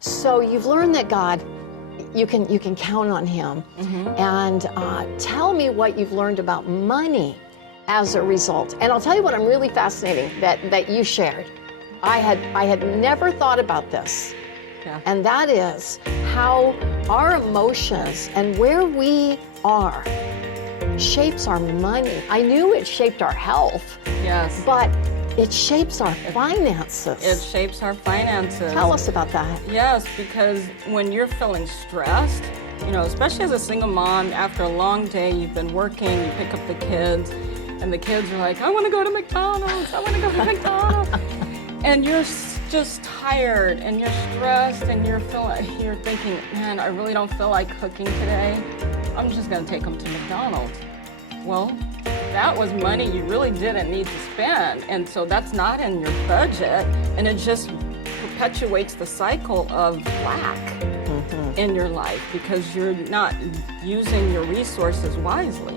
So you've learned that God, you can count on him. And tell me what you've learned about money as a result. And I'll tell you what I'm really fascinating that you shared. I had never thought about this. Yeah. And that is how our emotions and where we are shapes our money. I knew it shaped our health. Yes. But it shapes our finances. It shapes our finances. Tell us about that. Yes, because when you're feeling stressed, you know, especially as a single mom, after a long day, you've been working, you pick up the kids, and the kids are like, I want to go to McDonald's, I want to go to McDonald's. And you're just tired, and you're stressed, and you're thinking, man, I really don't feel like cooking today. I'm just going to take them to McDonald's. Well, that was money you really didn't need to spend, and so that's not in your budget, and it just perpetuates the cycle of lack in your life because you're not using your resources wisely.